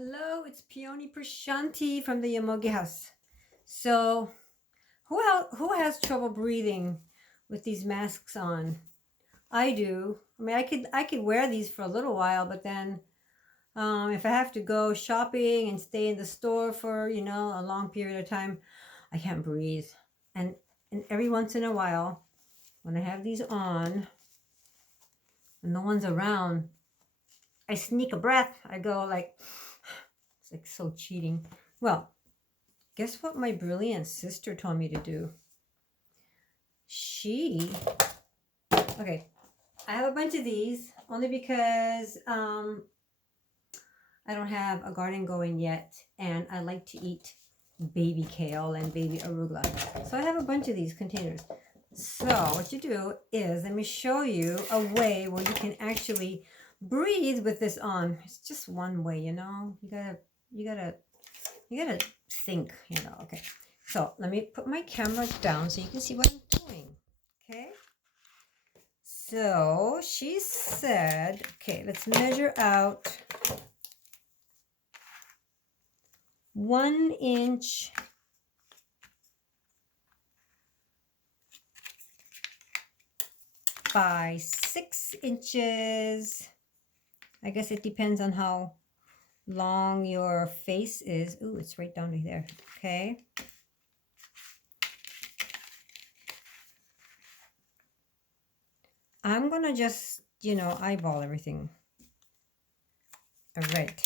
Hello, it's Peony Prashanti from the Yomogi House. So, who has trouble breathing with these masks on? I do. I mean, I could wear these for a little while, but then if I have to go shopping and stay in the store for a long period of time, I can't breathe. And every once in a while, when I have these on and no one's around, I sneak a breath. I go like, it's like so cheating. Well, guess what my brilliant sister told me to do? Okay, I have a bunch of these only because I don't have a garden going yet, and I like to eat baby kale and baby arugula. So I have a bunch of these containers. So what you do is, let me show you a way where you can actually breathe with this on. It's just one way, you gotta think, okay. So let me put my camera down so you can see what I'm doing. Okay. So she said, okay, let's measure out 1 inch by 6 inches. I guess it depends on how long your face is. Ooh, it's right down to there. Okay. I'm gonna just, eyeball everything. All right.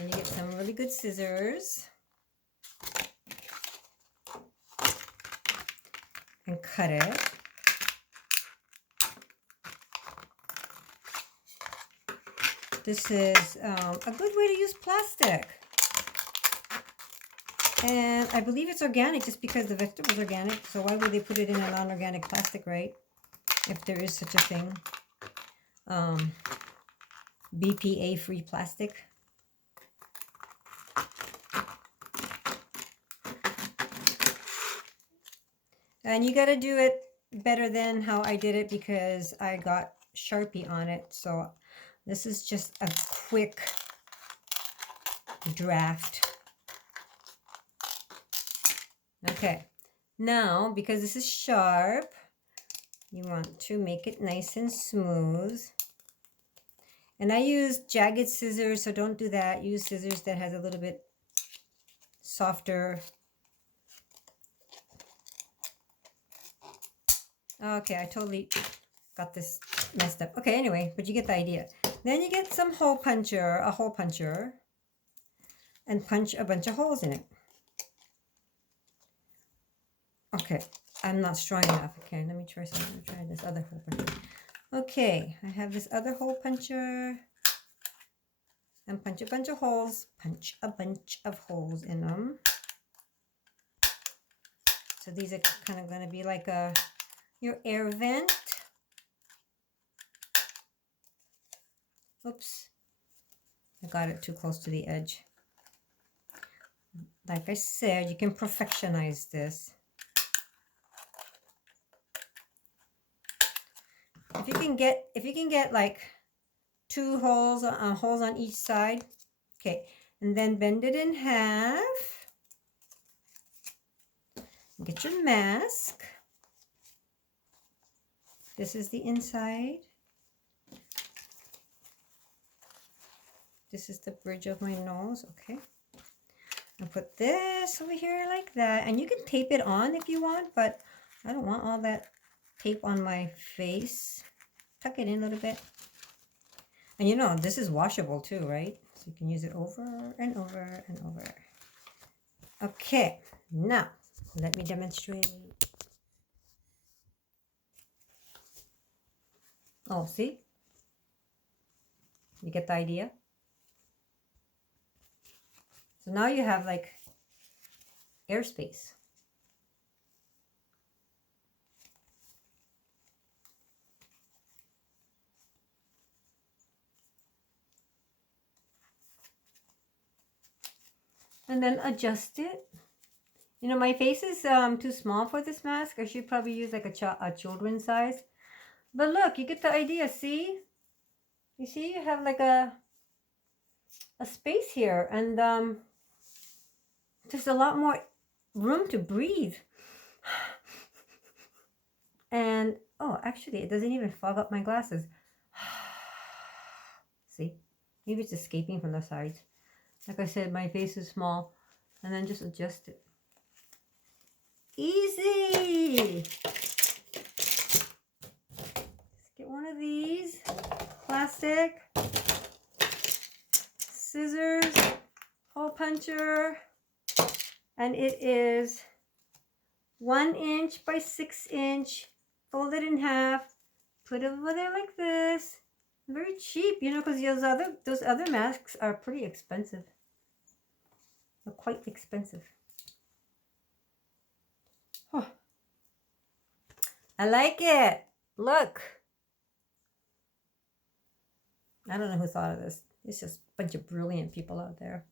And you get some really good scissors and cut it. This is a good way to use plastic. And I believe it's organic just because the vegetable is organic. So why would they put it in a non-organic plastic, right? If there is such a thing. BPA-free plastic. And you got to do it better than how I did it because I got Sharpie on it. So this is just a quick draft. Okay. Now, because this is sharp, you want to make it nice and smooth. And I use jagged scissors, so don't do that. Use scissors that has a little bit softer. Okay, I totally got this messed up. Okay, anyway, but you get the idea. Then you get some a hole puncher, and punch a bunch of holes in it. Okay, I'm not strong enough. Okay, let me try something. Let me try this other hole puncher. Okay, I have this other hole puncher. And punch a bunch of holes. Punch a bunch of holes in them. So these are kind of going to be like your air vent. Oops. I got it too close to the edge. Like I said, you can perfectionize this. If you can get like 2 holes on each side, okay, and then bend it in half. Get your mask. This is the inside. This is the bridge of my nose, okay. I'll put this over here like that, and you can tape it on if you want, but I don't want all that tape on my face. Tuck it in a little bit. And this is washable too, right? So you can use it over and over and over. Okay, now let me demonstrate. Oh, see? You get the idea? So now you have like airspace. And then adjust it. My face is too small for this mask. I should probably use like a children's size. But look, you get the idea, see? You see, you have like a a space here, and there's a lot more room to breathe. And oh, actually, it doesn't even fog up my glasses. See, maybe it's escaping from the sides. Like I said, my face is small, and then just adjust it. Easy. Let's get one of these. Plastic, scissors, hole puncher, and it is 1 inch by 6 inch. Fold it in half. Put it over there like this. Very cheap, you know, because those other masks are pretty expensive. They're quite expensive. Oh. I like it. Look. I don't know who thought of this. It's just a bunch of brilliant people out there.